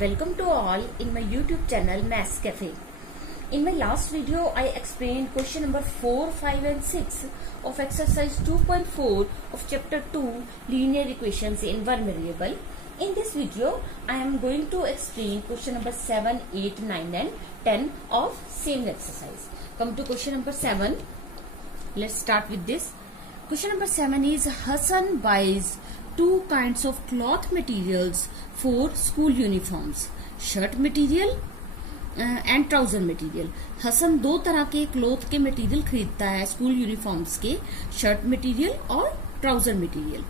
Welcome to all in my YouTube channel Maths Cafe. In my last video, I explained question number 4, 5 and 6 of exercise 2.4 of chapter 2 linear equations in one variable. In this video, I am going to explain question number 7, 8, 9 and 10 of same exercise. Come to question number 7. Let's start with this. Question number 7 is Hassan buys two kinds of cloth materials for school uniforms, shirt material and trouser material. Hasan दो तरह के cloth के material खरीदता है school uniforms के, shirt material और trouser material.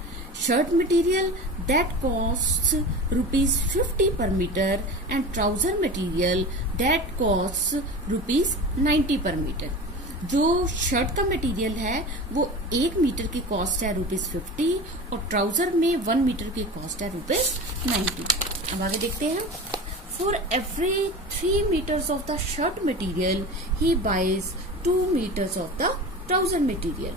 Shirt material that cost ₹50 per metre and trouser material that cost ₹90 per metre. जो shirt का मटेरियल है वो 1 मीटर की कॉस्ट है ₹50 और ट्राउजर में 1 मीटर की कॉस्ट है ₹90. अब आगे देखते हैं. For every 3 meters of the shirt material, he buys 2 meters of the trouser material.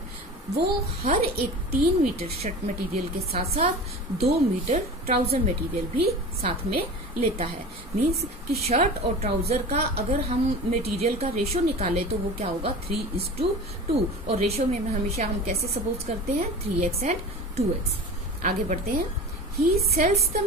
वो हर एक 3 मीटर शर्ट मटेरियल के साथ साथ 2 मीटर ट्राउजर मटेरियल भी साथ में लेता है. मीन्स कि शर्ट और ट्राउजर का अगर हम मटेरियल का रेशो निकाले तो वो क्या होगा 3:2 और रेशो में हमेशा हम कैसे सपोज करते हैं 3x एंड 2x. आगे बढ़ते हैं. He sells the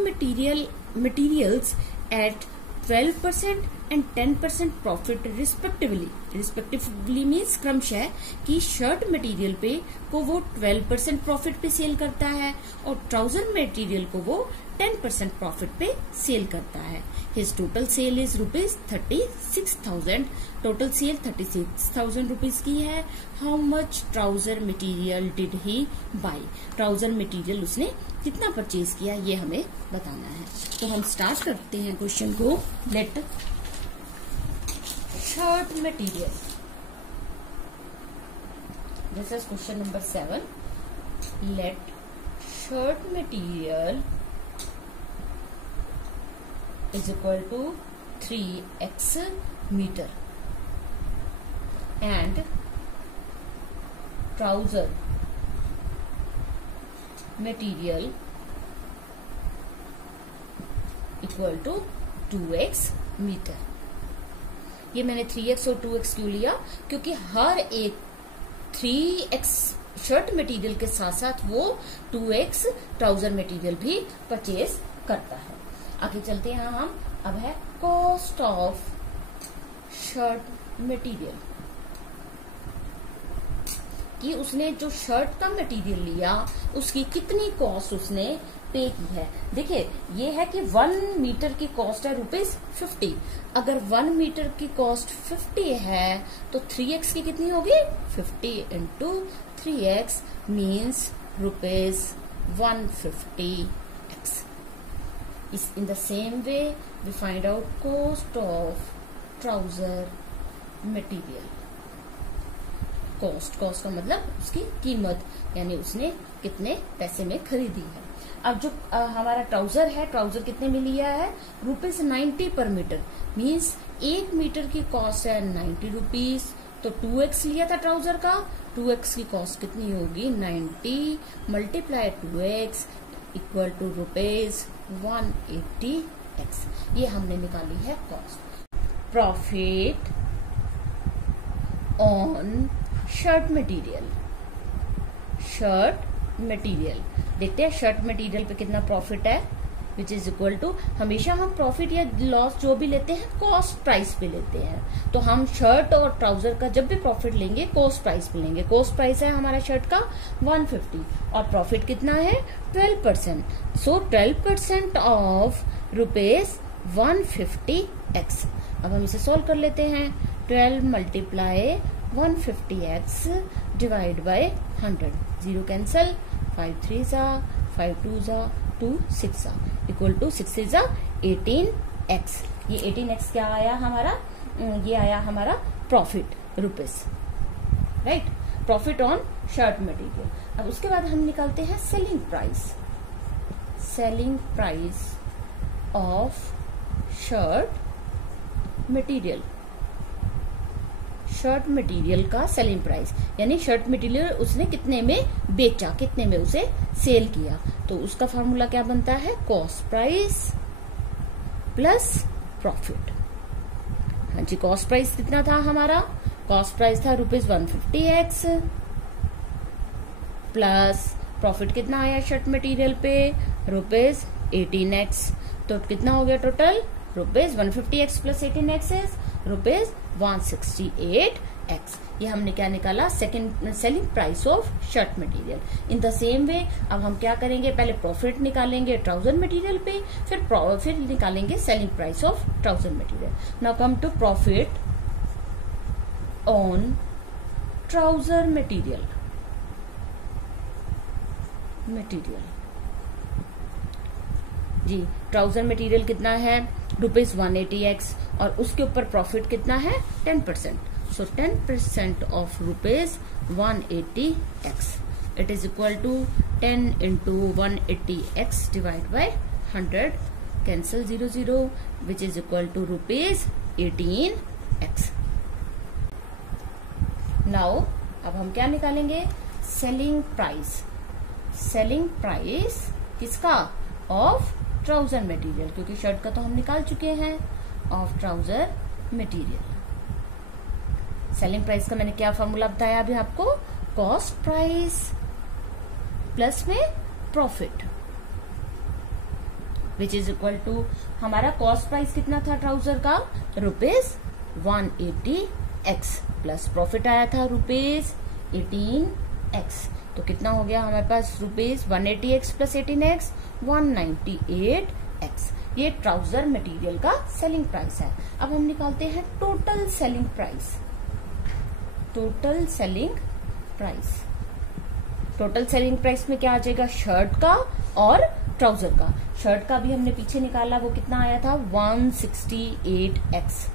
materials at 12% and 10% profit respectively. Respectively means क्रमशः कि शर्ट मटेरियल पे को वो 12% प्रॉफिट पे सेल करता है और ट्राउजर मटेरियल को वो 10% प्रॉफिट पे सेल करता है. His total sale is ₹36,000. Total sale 36,000 rupees की है. How much trouser material did he by. Trouser material उसने कितना परचेज किया ये हमें बताना है. तो हम स्टार्ट करते हैं क्वेश्चन को. Let shirt material, this is question number 7. Let shirt material is equal to 3x meter and trouser material equal to 2x meter. ये मैंने 3x और 2x क्यों लिया? क्योंकि हर एक 3x शर्ट मटेरियल के साथ साथ वो 2x ट्राउजर मटेरियल भी परचेज करता है. आगे चलते हैं हम. अब है कॉस्ट ऑफ शर्ट मटेरियल कि उसने जो शर्ट का मटेरियल लिया उसकी कितनी कॉस्ट उसने पे की है. देखिए ये है कि 1 मीटर की कॉस्ट है ₹50. अगर 1 मीटर की कॉस्ट 50 है तो 3x की कितनी होगी 50 into 3x means ₹150. In the same way, we find out cost of trouser material. Cost का मतलब उसकी कीमत, यानी उसने कितने पैसे में खरीदी है. अब जो हमारा ट्राउजर है, ट्राउजर कितने में लिया है ₹90 पर मीटर. मीन्स 1 मीटर की कॉस्ट है ₹90. तो 2x लिया था ट्राउजर का. 2x की कॉस्ट कितनी होगी 90 multiply 2x equal to ₹180x. ये हमने निकाली है cost. Profit on shirt material. Shirt material देखते हैं शर्ट मटेरियल पे कितना प्रॉफिट है विच इज इक्वल टू. हमेशा हम प्रॉफिट या लॉस जो भी लेते हैं कॉस्ट प्राइस पे लेते हैं. तो हम शर्ट और ट्राउजर का जब भी प्रॉफिट लेंगे कॉस्ट प्राइस पे लेंगे. कॉस्ट प्राइस है हमारा शर्ट का 150 और प्रॉफिट कितना है 12%. सो 12% ऑफ ₹150x. अब हम इसे सोल्व कर लेते हैं. 12 multiply 150x divide by 100. 0 cancel. 5 3 जा 5 2 जा 2 6 जा इक्वल टू 6 इज 18x. ये 18x क्या आया हमारा? ये आया हमारा profit rupees. Right, profit on shirt material. अब उसके बाद हम निकालते हैं selling price. Selling price of shirt material. Shirt material का सेलिंग प्राइस यानी शर्ट मटेरियल उसने कितने में बेचा, कितने में उसे सेल किया. तो उसका फॉर्मूला क्या बनता है कॉस्ट प्राइस प्लस प्रॉफिट। हाँ जी, कॉस्ट प्राइस कितना था हमारा? कॉस्ट प्राइस था ₹150x प्लस प्रॉफिट कितना आया शर्ट मटेरियल पे? ₹18x। तो कितना हो गया total? ₹150x plus 18x is ₹168x। ये हमने क्या निकाला? Second selling price of shirt material. In the same way अब हम क्या करेंगे? पहले प्रॉफिट निकालेंगे ट्राउजर मटेरियल पे, फिर निकालेंगे selling price of trouser material. Now come to profit on trouser material. जी, ट्राउजर मटेरियल कितना है? ₹180x और उसके ऊपर प्रॉफिट कितना है? 10%। So 10% of ₹180x it is equal to 10 into 180x divide by 100, cancel 0 0, which is equal to ₹18x। Now अब हम क्या निकालेंगे? Selling price. सेलिंग प्राइस किसका? ऑफ ट्राउजर मटेरियल, क्योंकि शर्ट का तो हम निकाल चुके हैं। Of trouser material. Selling price का मैंने क्या फॉर्मूला बताया अभी आपको? कॉस्ट प्राइस प्लस में profit, which is equal to हमारा कॉस्ट प्राइस कितना था ट्राउजर का? ₹180x प्लस प्रॉफिट आया था ₹18x। तो कितना हो गया हमारे पास? ₹180x plus 18x 198x। ये ट्राउजर मटेरियल का सेलिंग प्राइस है। अब हम निकालते हैं total selling price. Total selling price, total selling price में क्या आ जाएगा? शर्ट का और ट्राउजर का। शर्ट का भी हमने पीछे निकाला, वो कितना आया था? 168x।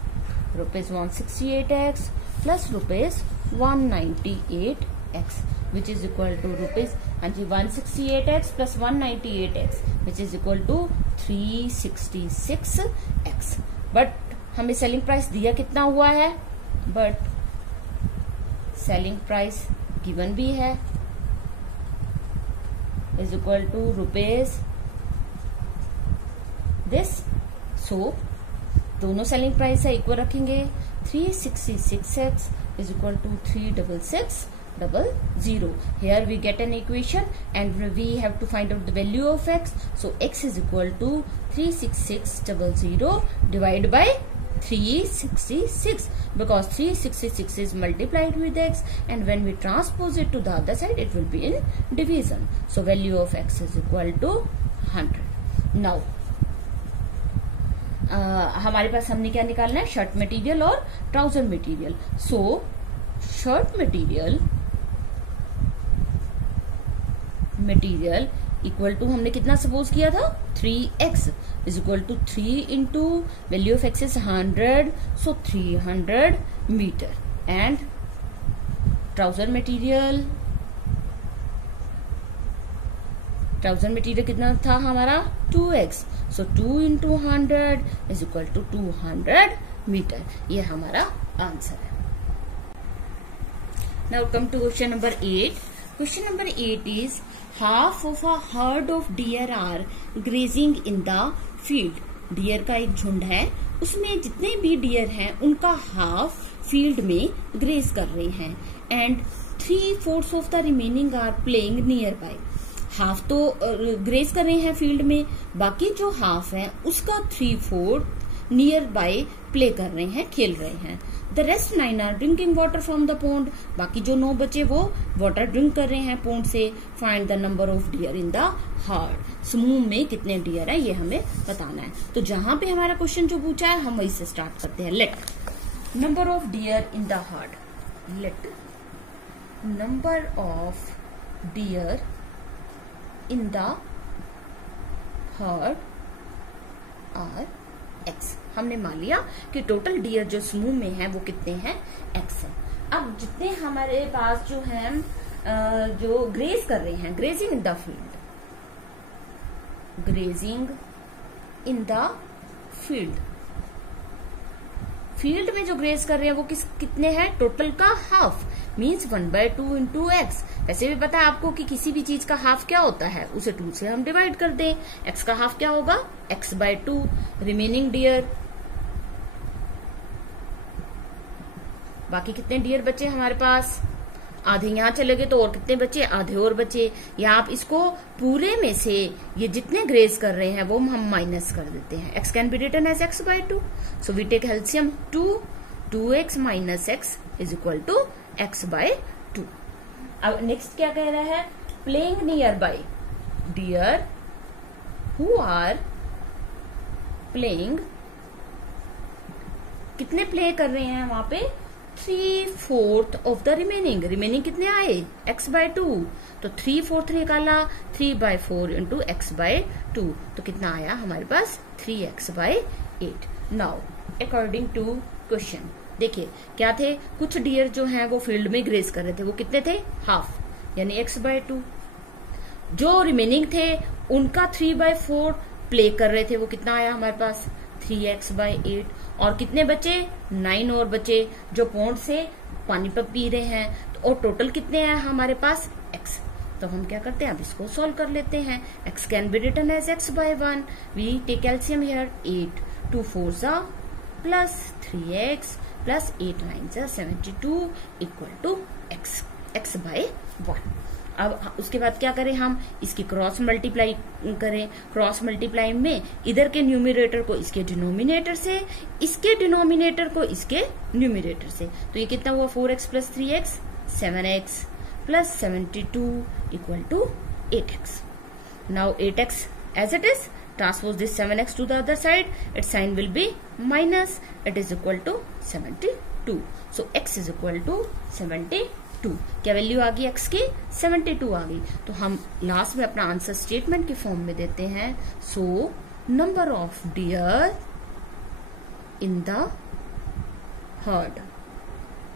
₹168x plus ₹198x which is equal to हाँ जी 168x plus 198x which is equal to 366x। But हमें सेलिंग प्राइस दिया कितना हुआ है? बट सेलिंग प्राइस गिवन भी है, इज इक्वल टू दिस। सो दोनों सेलिंग प्राइस है इक्वल रखेंगे। 366x is equal to 36600. Here we get an equation and we have to find out the value of x. So x is equal to 36600 divided by 366, because 366 is multiplied with x, and when we transpose it to the other side it will be in division. So value of x is equal to 100. Now हमारे पास हमने क्या निकालना है? Shirt material और trouser material. So shirt material equal to हमने कितना suppose किया था? 3x is equal to 3 into value of x is 100, so 300 metre. And trouser material कितना था हमारा? 2x, so 2 into 100 is equal to 200 metre. ये हमारा आंसर है। Now come to question number 8. Question number 8 is half of a herd of deer are grazing in the field. Deer का एक झुंड है, उसमें जितने भी डियर हैं उनका हाफ फील्ड में ग्रेज कर रहे हैं and 3/4 of the remaining are playing nearby. Half तो ग्रेज कर रहे हैं फील्ड में, बाकी जो हाफ है उसका 3/4 नियर बाय प्ले कर रहे हैं, खेल रहे हैं. The rest 9 are drinking water from the pond. बाकी जो 9 बचे वो वाटर ड्रिंक कर रहे हैं पोंड से. Find the number of deer in the heard. समूह में कितने डियर है ये हमें बताना है. तो जहां पे हमारा क्वेश्चन जो पूछा है हम वही से स्टार्ट करते हैं. Let number of deer in the herd. Let number of deer in the herd are x. हमने मान लिया कि टोटल डियर जो समूह में है वो कितने हैं, एक्स है. अब जितने हमारे पास जो हैं जो ग्रेज कर रहे हैं, grazing in the field, grazing in the field, field में जो ग्रेस कर रहे हैं वो कितने हैं, टोटल का हाफ, मीन्स 1/2 इंटू एक्स। वैसे भी पता है आपको कि किसी भी चीज का हाफ क्या होता है, उसे 2 से हम डिवाइड कर दें। एक्स का हाफ क्या होगा, x/2। रिमेनिंग डियर, बाकी कितने डियर बचे हमारे पास, आधे यहाँ चले गए तो और कितने बचे, आधे और बचे। या आप इसको पूरे में से ये जितने ग्रेस कर रहे हैं वो हम माइनस कर देते हैं। x can be written as x/2, so we take LCM 2x minus x is equal to x/2। अब नेक्स्ट क्या कह रहा है, playing nearby, deer who are playing, कितने प्ले कर रहे हैं वहां पे, 3/4 ऑफ द रिमेनिंग कितने आए, x/2, तो 3/4 निकाला, 3/4 इंटू x/2, तो कितना आया हमारे पास 3x/8। Now according to question, देखिए क्या थे, कुछ डियर जो हैं वो फील्ड में ग्रेस कर रहे थे, वो कितने थे, हाफ यानी x/2। जो रिमेनिंग थे उनका 3/4 प्ले कर रहे थे, वो कितना आया हमारे पास 3x/8। और कितने बचे, 9 और बचे जो पॉन्ड से पानी पर पी रहे हैं। तो और टोटल कितने हैं हमारे पास, x। तो हम क्या करते हैं, अब इसको सॉल्व कर लेते हैं। x can be written as x/1, we take LCM here, 8 2 4 plus 3x plus 8 9 72 equal to x/1। अब उसके बाद क्या करें, हम इसकी क्रॉस मल्टीप्लाई करें। क्रॉस मल्टीप्लाई में इधर के न्यूमरेटर को इसके डिनोमिनेटर से, इसके डिनोमिनेटर को इसके न्यूमरेटर से, तो ये कितना हुआ, 4x plus 3x 7x plus 72 equal to 8x। Now 8x as it is, transpose this 7x to the other side, its sign will be minus, it is equal to 72. So x is equal to 72। क्या value आ गई x की, 72 आ गई। तो हम last में अपना answer statement की form में देते हैं। So number of deer in the herd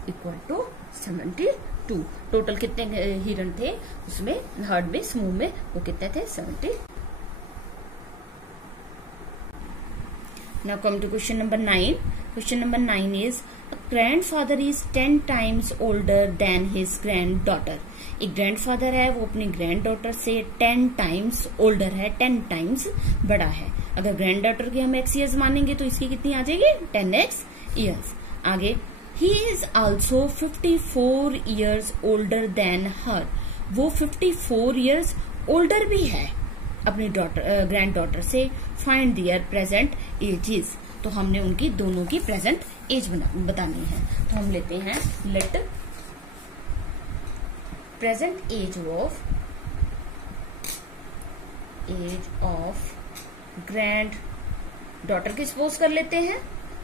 equal to 72। Total कितने हिरण थे उसमें, हर्ड में, समूह में, वो कितने थे, 70। Now come to question number 9. Question number 9 is, a grandfather is 10 times older than his granddaughter. एक ग्रैंडफादर है वो अपनी ग्रैंडडॉटर से 10 टाइम्स ओल्डर है, 10 टाइम्स बड़ा है। अगर ग्रैंडडॉटर की हम x ईयर्स मानेंगे तो इसकी कितनी आ जाएगी, 10x ईयर्स। आगे, he is also 54 years older than her. वो 54 years ओल्डर भी है अपनी ग्रैंड डॉटर से। फाइंड दियर प्रेजेंट एजेस, तो हमने उनकी दोनों की प्रेजेंट एज बतानी है। तो हम लेते हैं, let present age of granddaughter की सपोज कर लेते हैं,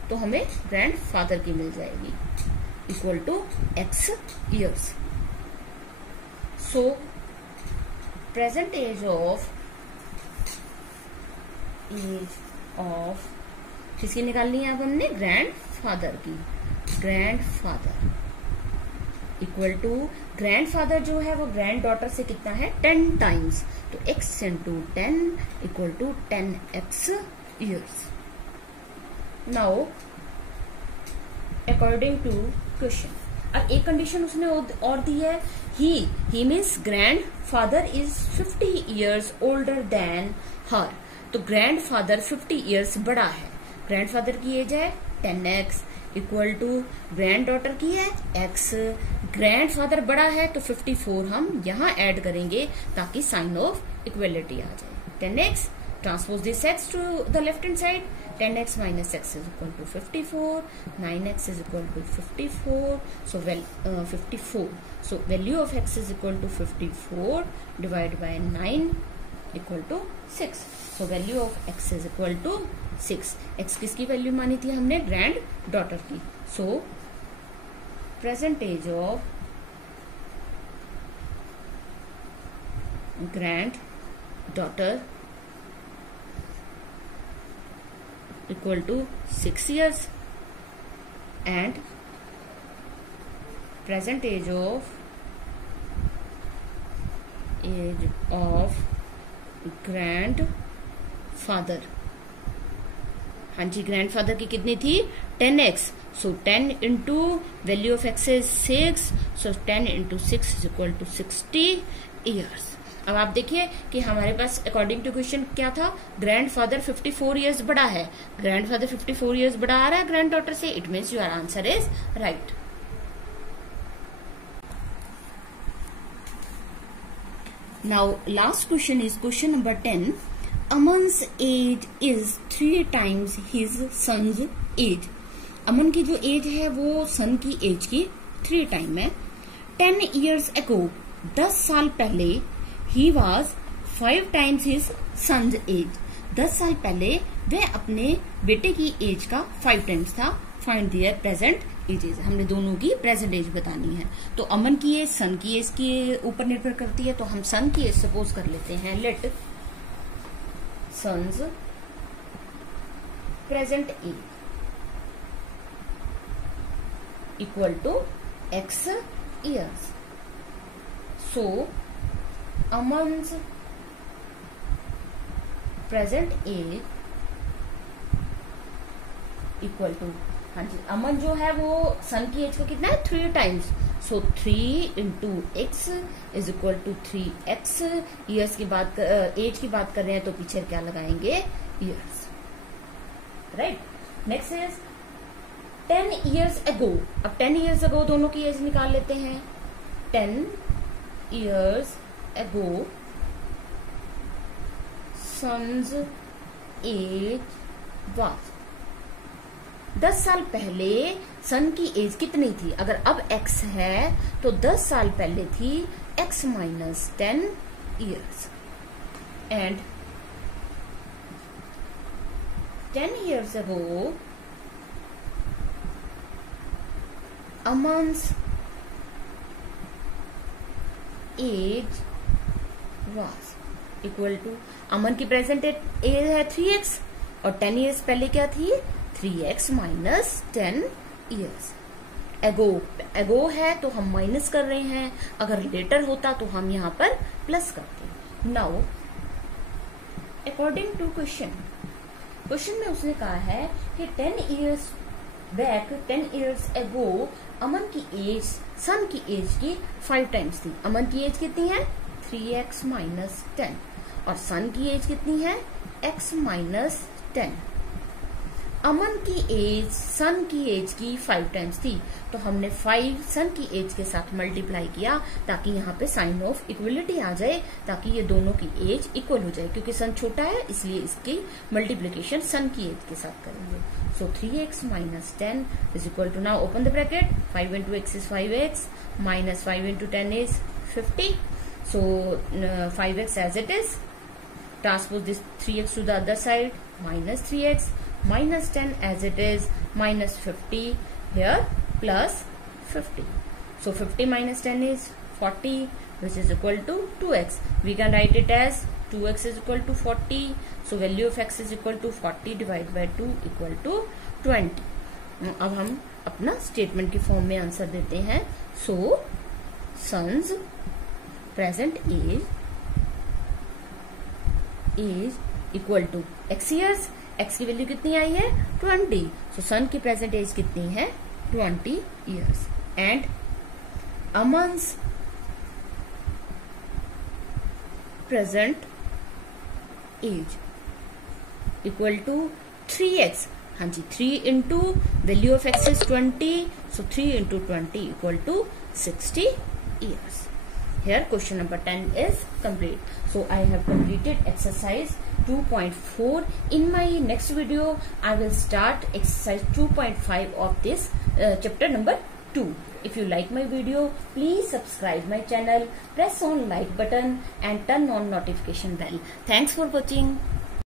तो हमें ग्रैंड फादर की मिल जाएगी, equal to x years. So present age of किसकी निकालनी है, अब हमने ग्रैंड फादर की, grandfather equal to, grandfather जो है वो ग्रैंड डॉटर से कितना है, 10 टाइम्स, तो x into 10 equal to 10x years. Now according to question, अब एक कंडीशन उसने और दी है, ही means grandfather is 50 years older than her. तो ग्रैंड फादर 50 ईयर्स बड़ा है, ग्रैंड फादर की एज है 10x equal to grand daughter की है x। ग्रैंड फादर बड़ा है तो 54 हम यहाँ ऐड करेंगे ताकि साइन ऑफ इक्वलिटी आ जाए। 10x transpose this x to the left hand side, 10x minus x is equal to 54, 9x is equal to 54, so 54. So value of x is equal to 54 divided by 9 equal to 6. So value of x is equal to 6. x किसकी value मानी थी हमने, grand daughter की। So present age of grand daughter equal to 6 years and present age of grandfather, हाँ जी grandfather की कितनी थी 10x, So 10 into value of x is 6. So 10 into 6 is equal to 60 years. अब आप देखिए कि हमारे पास अकॉर्डिंग टू क्वेश्चन क्या था, ग्रैंडफादर 54 इयर्स बड़ा है, ग्रैंडफादर 54 इयर्स बड़ा आ रहा है ग्रैंड डॉटर से, it means your answer is right. Now last question is question number 10. Aman's age is 3 times his son's age. अमन की जो एज है वो सन की एज की 3 टाइम है. 10 years ago, 10 साल पहले, he was 5 times his son's age. 10 साल पहले वह अपने बेटे की एज का 5 टाइम्स था. Find there present ages. हमने दोनों की प्रेजेंट एज बतानी है. तो अमन की एज सन की एज के ऊपर निर्भर करती है, तो हम सन की एज सपोज कर लेते हैं. Let son's present age equal to x years. So Aman's present age equal to, हाँ जी, अमन जो है वो सन की एज का कितना है 3 times. So 3 into x is equal to 3x. Years की बात, एज की बात कर रहे हैं तो पीछे क्या लगाएंगे, years. Right. Next is 10 years ago. अब 10 years ago दोनों की एज निकाल लेते हैं. 10 years ago son's age was. 10 साल पहले सन की एज कितनी थी. अगर अब x है तो 10 साल पहले थी x minus 10 years. And 10 years ago Aman's age was equal to, Aman की प्रेजेंट एज है 3x और 10 years पहले क्या थी 3x माइनस 10 years. एगो है तो हम माइनस कर रहे हैं, अगर लेटर होता तो हम यहाँ पर प्लस करते. नाउ अकॉर्डिंग टू क्वेश्चन में उसने कहा है कि 10 years बैक, 10 years ago अमन की एज सन की एज की 5 टाइम्स थी. अमन की एज कितनी है 3x माइनस 10 और सन की एज कितनी है x माइनस 10. अमन की एज सन की एज की 5 टाइम्स थी, तो हमने 5 सन की एज के साथ मल्टीप्लाई किया ताकि यहाँ पे साइन ऑफ इक्वलिटी आ जाए, ताकि ये दोनों की एज इक्वल हो जाए. क्योंकि सन छोटा है इसलिए इसकी मल्टीप्लीकेशन सन की एज के साथ करेंगे. So 3x minus 10 is equal to, now open the bracket, 5 into x is 5x minus 5 into 10 is 50. So 5x as it is, transpose this 3x to the other side, minus 3x minus 10 as it is, minus 50 here plus 50. So 50 minus 10 is 40, which is equal to 2x. We can write it as 2x is equal to 40. So value of x is equal to 40 divided by 2 equal to 20. अब हम अपना statement की form में answer देते हैं. So son's present age equal to x years. x की value कितनी आई है 20. सो सन की प्रेजेंट एज कितनी है 20 years. And Aman's present age equal to 3x. हाँ जी, 3 into value of x is 20. So 3 into 20 equal to 60 years. Here question number 10 is complete. So I have completed exercise 2.4. In my next video, I will start exercise 2.5 of this chapter number 2. If you like my video, please subscribe my channel, press on like button and turn on notification bell. Thanks for watching.